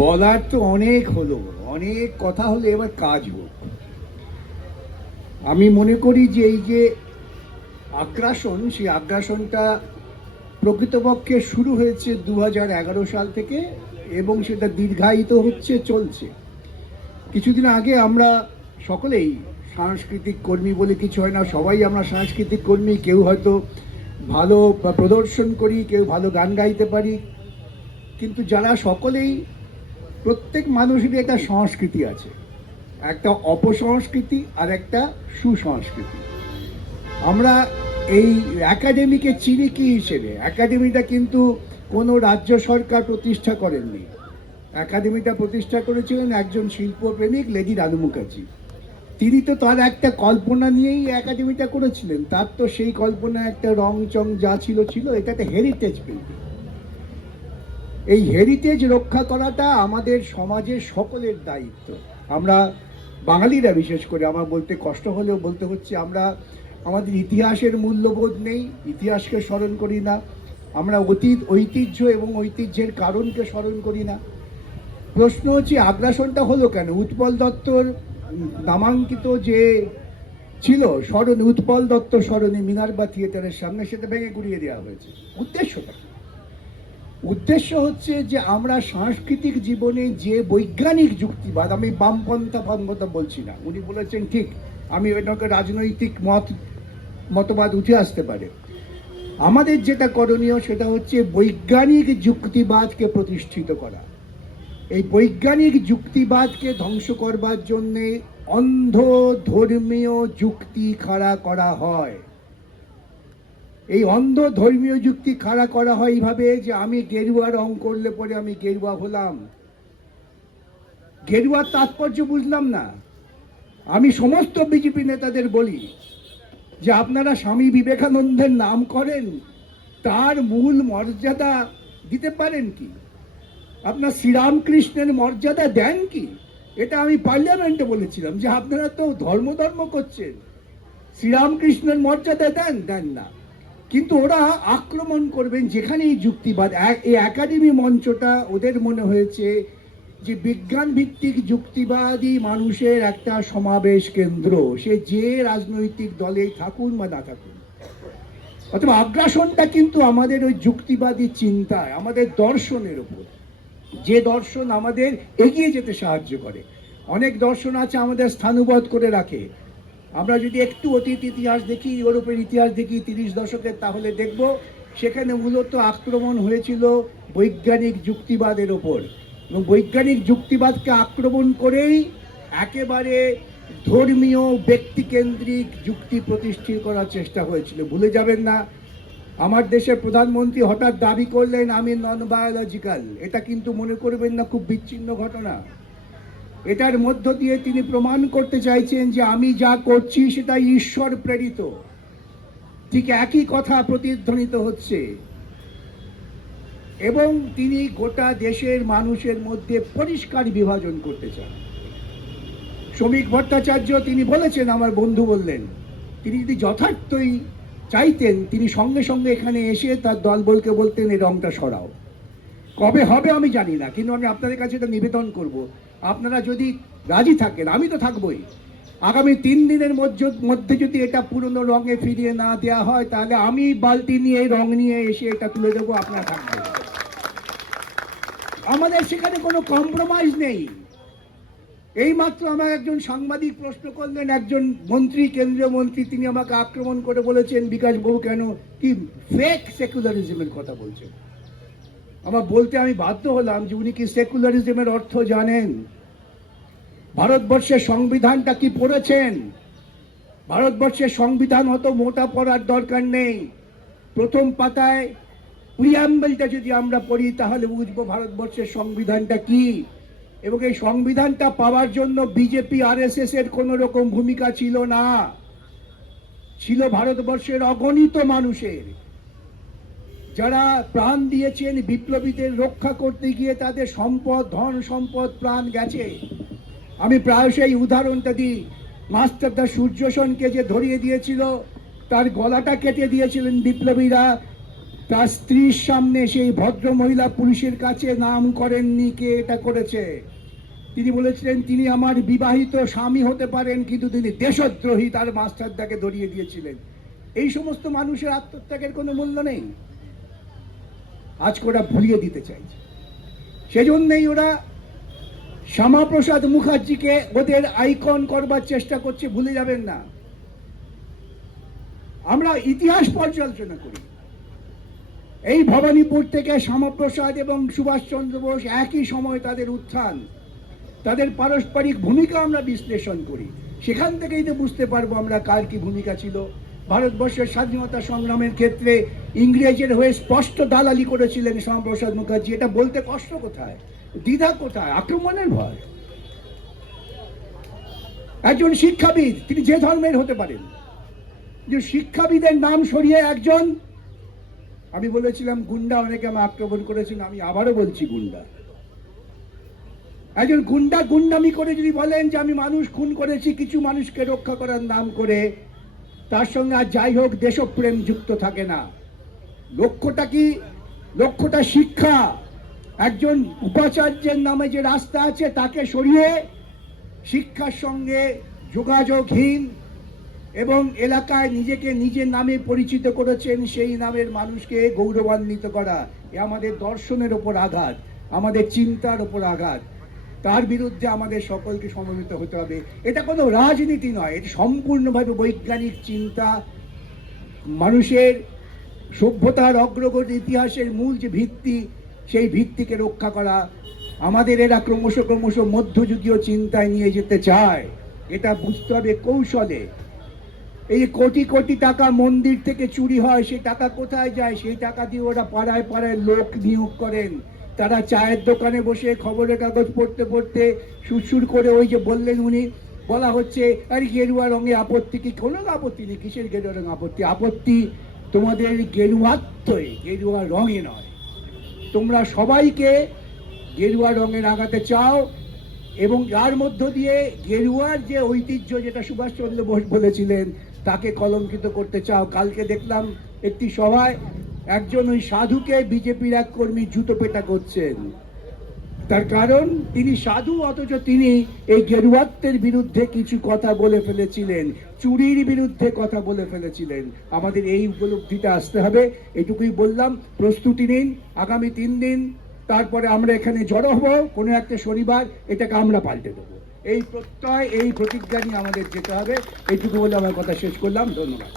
বলার তো অনেক হলো, অনেক কথা হলো, এবার কাজ হোক। আমি মনে করি যে এই যে আগ্রাসন, সেই আগ্রাসনটা প্রকৃতপক্ষে শুরু হয়েছে 2011 সাল থেকে এবং সেটা দীর্ঘায়িত হচ্ছে, চলছে। কিছুদিন আগে আমরা সকলেই সাংস্কৃতিক কর্মী বলে কিছু হয় না, সবাই আমরা সাংস্কৃতিক কর্মী। কেউ হয়তো ভালো প্রদর্শন করি, কেউ ভালো গান গাইতে পারি, কিন্তু যারা সকলেই, প্রত্যেক মানুষেরই একটা সংস্কৃতি আছে, একটা অপসংস্কৃতি আর একটা সুসংস্কৃতি। আমরা এই একাডেমিকে চিনি কি হিসেবে? একাডেমিটা কিন্তু কোনো রাজ্য সরকার প্রতিষ্ঠা করেননি। একাডেমিটা প্রতিষ্ঠা করেছিলেন একজন শিল্পপ্রেমিক, লেডি রানু মুখার্জি। তিনি তো তার একটা কল্পনা নিয়েই একাডেমিটা করেছিলেন। তার তো সেই কল্পনা একটা রং চং যা ছিল ছিল, এটা একটা হেরিটেজ বিল্ডিং। এই হেরিটেজ রক্ষা করাটা আমাদের সমাজের সকলের দায়িত্ব। আমরা বাঙালিরা বিশেষ করে, আমার বলতে কষ্ট হলেও বলতে হচ্ছে, আমরা আমাদের ইতিহাসের মূল্যবোধ নেই, ইতিহাসকে স্মরণ করি না, আমরা ঐতিহ্য এবং ঐতিহ্যের কারণকে স্মরণ করি না। প্রশ্ন হচ্ছে আগ্রাসনটা হলো কেন? উৎপল দত্তর নামাঙ্কিত যে ছিল স্মরণে, উৎপল দত্ত স্মরণে মিনার্বা থিয়েটারের সামনে, সেটা ভেঙে গুড়িয়ে দেওয়া হয়েছে। উদ্দেশ্যটা কি? উদ্দেশ্য হচ্ছে যে আমরা সাংস্কৃতিক জীবনে যে বৈজ্ঞানিক যুক্তিবাদ, আমি বামপন্থা বলছি না, উনি বলেছেন ঠিক, আমি ওইটাকে রাজনৈতিক মতবাদ উঠে আসতে পারে। আমাদের যেটা করণীয় সেটা হচ্ছে বৈজ্ঞানিক যুক্তিবাদকে প্রতিষ্ঠিত করা। এই বৈজ্ঞানিক যুক্তিবাদকে ধ্বংস করবার জন্যে অন্ধ ধর্মীয় যুক্তি খাড়া করা হয়। এই অন্ধ ধর্মীয় যুক্তি খাড়া করা হয় এইভাবে যে আমি গেরুয়া রং করলে পরে আমি গেরুয়া হলাম। গেরুয়ার তাৎপর্য বুঝলাম না। আমি সমস্ত বিজেপি নেতাদের বলি যে আপনারা স্বামী বিবেকানন্দের নাম করেন, তার মূল মর্যাদা দিতে পারেন কি? আপনার শ্রীরামকৃষ্ণের মর্যাদা দেন কি? এটা আমি পার্লামেন্টে বলেছিলাম যে আপনারা তো ধর্ম করছেন, শ্রীরামকৃষ্ণের মর্যাদা দেন না। কিন্তু ওরা আক্রমণ করবেন যেখানে এই যুক্তিবাদ, এই একাডেমি মঞ্চটা ওদের মনে হয়েছে যে বিজ্ঞান ভিত্তিক যুক্তিবাদী মানুষের একটা সমাবেশ কেন্দ্র, সে যে রাজনৈতিক দলেই থাকুন বা না থাকুন। অথবা আগ্রাসনটা কিন্তু আমাদের ওই যুক্তিবাদী চিন্তায়, আমাদের দর্শনের উপর, যে দর্শন আমাদের এগিয়ে যেতে সাহায্য করে। অনেক দর্শন আছে আমাদের স্থানবদ্ধ করে রাখে। আমরা যদি একটু অতীত ইতিহাস দেখি, ইউরোপের ইতিহাস দেখি 30 দশকের, তাহলে দেখব সেখানে মূলত আক্রমণ হয়েছিল বৈজ্ঞানিক যুক্তিবাদের ওপর, এবং বৈজ্ঞানিক যুক্তিবাদকে আক্রমণ করেই একেবারে ধর্মীয় ব্যক্তিকেন্দ্রিক যুক্তি প্রতিষ্ঠিত করার চেষ্টা হয়েছিল। ভুলে যাবেন না, আমার দেশের প্রধানমন্ত্রী হঠাৎ দাবি করলেন আমি নন বায়োলজিক্যাল। এটা কিন্তু মনে করবেন না খুব বিচ্ছিন্ন ঘটনা। এটার মধ্য দিয়ে তিনি প্রমাণ করতে চাইছেন যে আমি যা করছি সেটা ঈশ্বর প্রেরিত। ঠিক একই কথা প্রতিধ্বনিত হচ্ছে, এবং তিনি গোটা দেশের মানুষের মধ্যে পরিষ্কার বিভাজন করতে চান। শ্রমিক ভট্টাচার্য তিনি বলেছেন, আমার বন্ধু বললেন, তিনি যদি যথার্থই চাইতেন তিনি সঙ্গে সঙ্গে এখানে এসে তার দলবলকে বলতেন এই রংটা সরাও। কবে হবে আমি জানি না, কিন্তু আমি আপনাদের কাছে এটা নিবেদন করব, আপনারা যদি রাজি থাকেন, আমি তো থাকবই, আগামী 3 দিনের মধ্যে যদি এটা পুরনো রঙে ফিরিয়ে না দেওয়া হয়, তাহলে আমি বালতি নিয়ে রং নিয়ে এসে এটা তুলে দেবো, আপনারা থাকবেন। আমাদের সেখানে কোনো কম্প্রোমাইজ নেই। এইমাত্র আমার একজন সাংবাদিক প্রশ্ন করলেন, একজন মন্ত্রী, কেন্দ্রীয় মন্ত্রী, তিনি আমাকে আক্রমণ করে বলেছেন, বিকাশ বাবু কেন কি ফেক সেকুলারিজমের কথা বলছেন? আমার বলতে আমি বাধ্য হলাম যে উনি কি সেকুলারিজমের অর্থ জানেন? ভারতবর্ষের সংবিধানটা কি পড়েছেন? ভারতবর্ষের সংবিধান অত মোটা পড়ার দরকার নেই। প্রথম পাতায় প্রিয়াম্বলটা যদি আমরা পড়ি তাহলে বুঝবো ভারতবর্ষের সংবিধানটা কি। এবং এই সংবিধানটা পাওয়ার জন্য বিজেপি আরএসএস এর কোন রকম ভূমিকা ছিল না, ছিল ভারতবর্ষের অগণিত মানুষের, যারা প্রাণ দিয়েছেন বিপ্লবীদের রক্ষা করতে গিয়ে, তাদের সম্পদ, ধন সম্পদ, প্রাণ গেছে। আমি প্রায়শই উদাহরণটা দিই, মাস্টারদা সূর্য সেনকে যে ধরিয়ে দিয়েছিল, তার গলাটা কেটে দিয়েছিলেন বিপ্লবীরা তার স্ত্রীর সামনে সেই ভদ্র মহিলা পুলিশের কাছে নাম করেননি কে এটা করেছে। তিনি বলেছিলেন তিনি আমার বিবাহিত স্বামী হতে পারেন, কিন্তু তিনি দেশদ্রোহী, তার মাস্টারদাকে ধরিয়ে দিয়েছিলেন। এই সমস্ত মানুষের আত্মত্যাগের কোনো মূল্য নেই, আজকে ওরা ভুলিয়ে দিতে চাইছে। সেজন্যই ওরা শ্যামাপ্রসাদ মুখার্জিকে ওদের আইকন করবার চেষ্টা করছে। ভুলে যাবেন না, আমরা ইতিহাস পর্যালোচনা করি। এই ভবানীপুর থেকে শ্যামাপ্রসাদ এবং সুভাষচন্দ্র বোস একই সময় তাদের উত্থান, তাদের পারস্পরিক ভূমিকা আমরা বিশ্লেষণ করি। সেখান থেকেই তো বুঝতে পারবো আমরা কার কি ভূমিকা ছিল। ভারতবর্ষের স্বাধীনতা সংগ্রামের ক্ষেত্রে ইংরেজের হয়ে স্পষ্ট দালালি করেছিলেন শ্যামাপ্রসাদ মুখার্জি। এটা বলতে কষ্ট কোথায়, দ্বিধা কোথায়, আক্রমণের ভয়। একজন শিক্ষাবিদ, তিনি যে ধর্মের হতে পারেন, যে শিক্ষাবিদের নাম সরিয়ে একজন, আমি বলেছিলাম গুন্ডা, অনেকে আমি আক্রমণ করেছেন, আমি আবারও বলছি গুন্ডা। একজন গুন্ডা গুন্ডামি করে যদি বলেন যে আমি মানুষ খুন করেছি কিছু মানুষকে রক্ষা করার নাম করে, তার সঙ্গে আর যাই হোক দেশপ্রেম যুক্ত থাকে না। লক্ষ্যটা কি? লক্ষ্যটা শিক্ষা। একজন উপাচার্যের নামে যে রাস্তা আছে তাকে সরিয়ে শিক্ষার সঙ্গে যোগাযোগহীন এবং এলাকায় নিজেকে নিজের নামে পরিচিত করেছেন সেই নামের মানুষকে গৌরবান্বিত করা, এ আমাদের দর্শনের ওপর আঘাত, আমাদের চিন্তার ওপর আঘাত। তার বিরুদ্ধে আমাদের সকলকে সমবেত হতে হবে। এটা কোনো রাজনীতি নয়, এটা সম্পূর্ণভাবে বৈজ্ঞানিক চিন্তা। মানুষের সভ্যতার অগ্রগতি, ইতিহাসের মূল যে ভিত্তি, সেই ভিত্তিকে রক্ষা করা। আমাদের এরা ক্রমশ ক্রমশ মধ্যযুগীয় চিন্তায় নিয়ে যেতে চায়, এটা বুঝতে হবে কৌশলে। এই কোটি কোটি টাকা মন্দির থেকে চুরি হয়, সেই টাকা কোথায় যায়? সেই টাকা দিয়ে ওরা পাড়ায় পাড়ায় লোক নিয়োগ করেন। তারা চায়ের দোকানে বসে খবরের কাগজ পড়তে পড়তে সুরসুর করে, ওই যে বললেন উনি, বলা হচ্ছে আরে গেরুয়া রঙে আপত্তি। কি কোনো আপত্তি নেই। কিসের গেরুয়া রঙে আপত্তি? আপত্তি তোমাদের গেরুয়াত্বয়ে, গেরুয়া রঙে নয়। তোমরা সবাইকে গেরুয়া রঙে রাঙাতে চাও এবং যার মধ্য দিয়ে গেরুয়ার যে ঐতিহ্য, যেটা সুভাষচন্দ্র বোস বলেছিলেন, তাকে কলঙ্কিত করতে চাও। কালকে দেখলাম একটি সভায় একজন ওই সাধুকে বিজেপির এক কর্মী জুতো পেটা করছেন। তার কারণ তিনি সাধু, অথচ তিনি এই গেরুয়াত্বের বিরুদ্ধে কিছু কথা বলে ফেলেছিলেন, চুরির বিরুদ্ধে কথা বলে ফেলেছিলেন। আমাদের এই উপলব্ধিটা আসতে হবে। এটুকুই বললাম। প্রস্তুতি নিন, আগামী 3 দিন, তারপরে আমরা এখানে জড়ো হব কোনো একটা শনিবার, এটাকে আমরা পাল্টে দেবো। এই প্রত্যয়, এই প্রতিজ্ঞা নিয়ে আমাদের যেতে হবে। এইটুকু বলে আমার কথা শেষ করলাম। ধন্যবাদ।